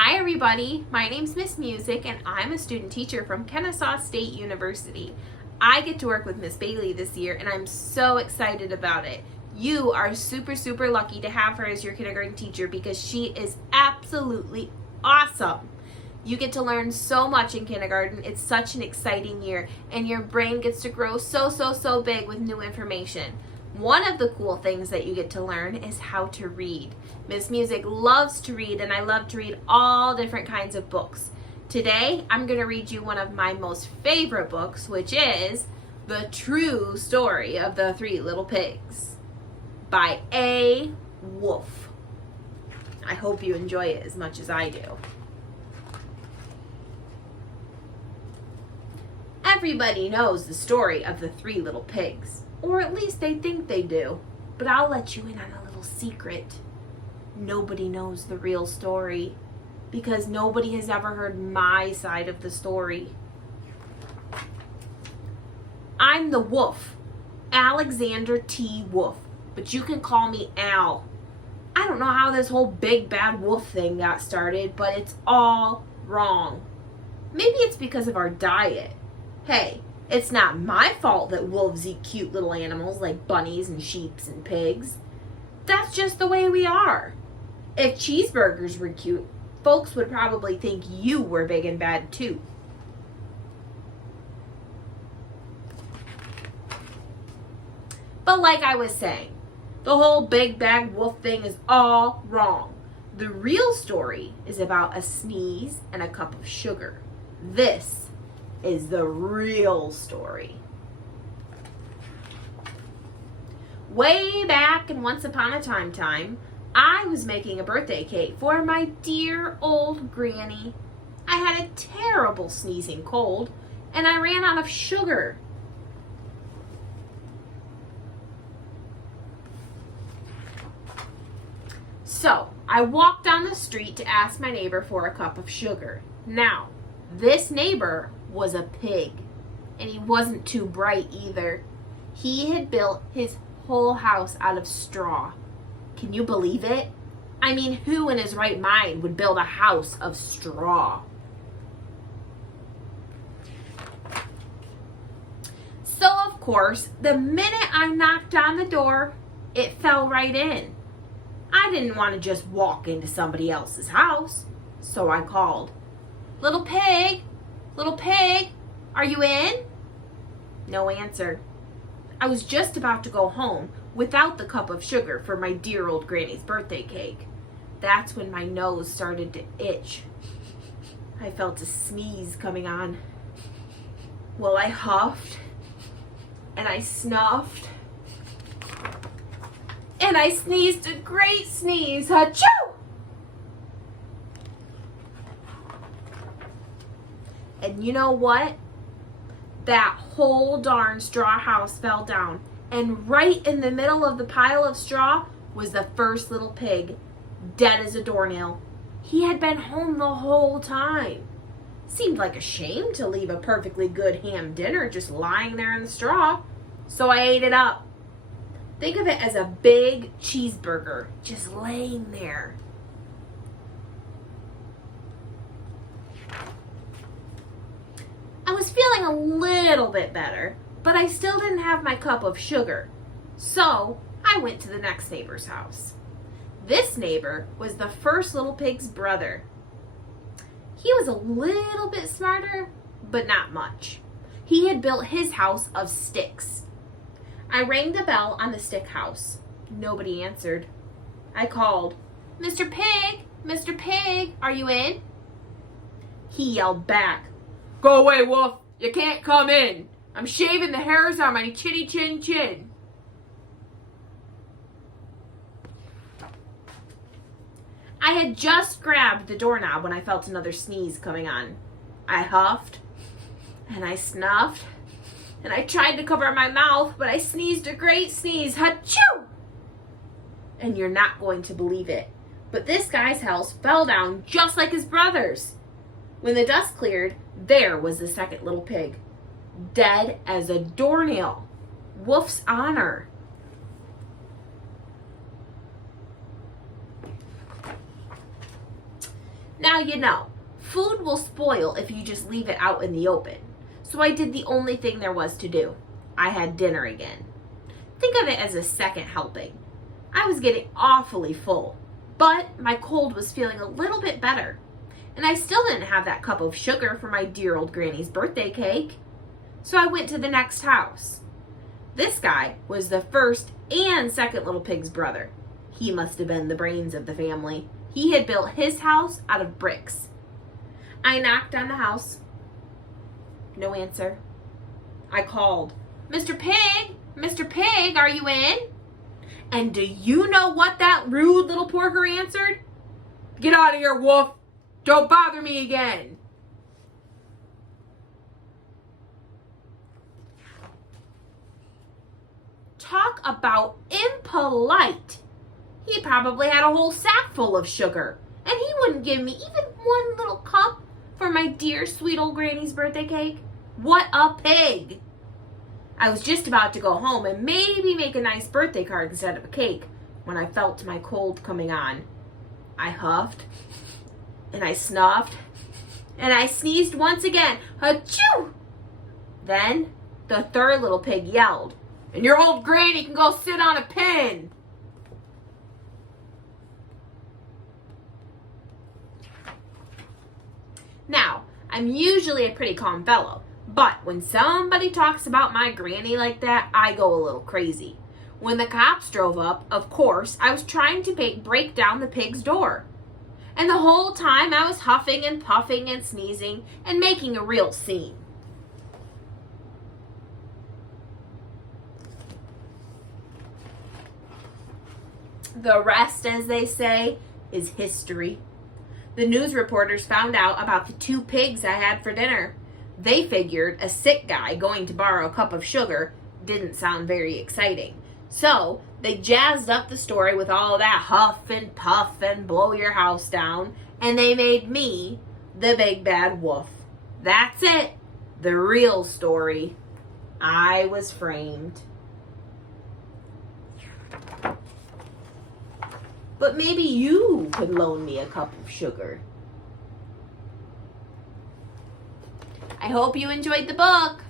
Hi everybody, my name's Miss Music and I'm a student teacher from Kennesaw State University. I get to work with Miss Bailey this year and I'm so excited about it. You are super lucky to have her as your kindergarten teacher because she is absolutely awesome. You get to learn so much in kindergarten. It's such an exciting year and your brain gets to grow so big with new information. One of the cool things that you get to learn is how to read. Miss Music loves to read and I love to read all different kinds of books. Today, I'm going to read you one of my most favorite books, which is The True Story of the Three Little Pigs by A. Wolf. I hope you enjoy it as much as I do. Everybody knows the story of the Three Little Pigs. Or at least they think they do. But I'll let you in on a little secret. Nobody knows the real story because nobody has ever heard my side of the story. I'm the wolf, Alexander T. Wolf, but you can call me Al. I don't know how this whole big bad wolf thing got started, but it's all wrong. Maybe it's because of our diet. Hey, it's not my fault that wolves eat cute little animals like bunnies and sheeps and pigs. That's just the way we are. If cheeseburgers were cute, folks would probably think you were big and bad too. But like I was saying, the whole big bad wolf thing is all wrong. The real story is about a sneeze and a cup of sugar. This is the real story. Way back in Once Upon a Time, I was making a birthday cake for my dear old granny. I had a terrible sneezing cold and I ran out of sugar. So I walked down the street to ask my neighbor for a cup of sugar. Now, this neighbor was a pig, and he wasn't too bright either. He had built his whole house out of straw. Can you believe it? I mean, who in his right mind would build a house of straw? So, of course, the minute I knocked on the door, it fell right in. I didn't want to just walk into somebody else's house, so I called, "Little pig, little pig, are you in?" No answer. I was just about to go home without the cup of sugar for my dear old granny's birthday cake. That's when my nose started to itch. I felt a sneeze coming on. Well, I huffed and I snuffed and I sneezed a great sneeze. Achoo! And you know what? That whole darn straw house fell down. And right in the middle of the pile of straw was the first little pig, dead as a doornail. He had been home the whole time. Seemed like a shame to leave a perfectly good ham dinner just lying there in the straw. So I ate it up. Think of it as a big cheeseburger just laying there. I was feeling a little bit better, but I still didn't have my cup of sugar. So I went to the next neighbor's house. This neighbor was the first little pig's brother. He was a little bit smarter, but not much. He had built his house of sticks. I rang the bell on the stick house. Nobody answered. I called, "Mr. Pig, Mr. Pig, are you in?" He yelled back, "Go away, wolf. You can't come in. I'm shaving the hairs on my chinny chin chin." I had just grabbed the doorknob when I felt another sneeze coming on. I huffed and I snuffed and I tried to cover my mouth, but I sneezed a great sneeze. Achoo! And you're not going to believe it, but this guy's house fell down just like his brother's. When the dust cleared, there was the second little pig, dead as a doornail. Wolf's honor. Now you know, food will spoil if you just leave it out in the open. So I did the only thing there was to do. I had dinner again. Think of it as a second helping. I was getting awfully full, but my cold was feeling a little bit better. And I still didn't have that cup of sugar for my dear old granny's birthday cake. So I went to the next house. This guy was the first and second little pig's brother. He must have been the brains of the family. He had built his house out of bricks. I knocked on the house. No answer. I called, "Mr. Pig, Mr. Pig, are you in?" And do you know what that rude little porker answered? "Get out of here, wolf. Don't bother me again." Talk about impolite. He probably had a whole sack full of sugar, and he wouldn't give me even one little cup for my dear sweet old granny's birthday cake. What a pig! I was just about to go home and maybe make a nice birthday card instead of a cake when I felt my cold coming on. I huffed, and I snuffed, and I sneezed once again. Achoo! Then the third little pig yelled, "And your old granny can go sit on a pin." Now, I'm usually a pretty calm fellow, but when somebody talks about my granny like that, I go a little crazy. When the cops drove up, of course, I was trying to break down the pig's door. And the whole time I was huffing and puffing and sneezing and making a real scene. The rest, as they say, is history. The news reporters found out about the 2 pigs I had for dinner. They figured a sick guy going to borrow a cup of sugar didn't sound very exciting. So they jazzed up the story with all of that huff and puff and blow your house down, and they made me the big bad wolf. That's it. The real story. I was framed. But maybe you could loan me a cup of sugar. I hope you enjoyed the book.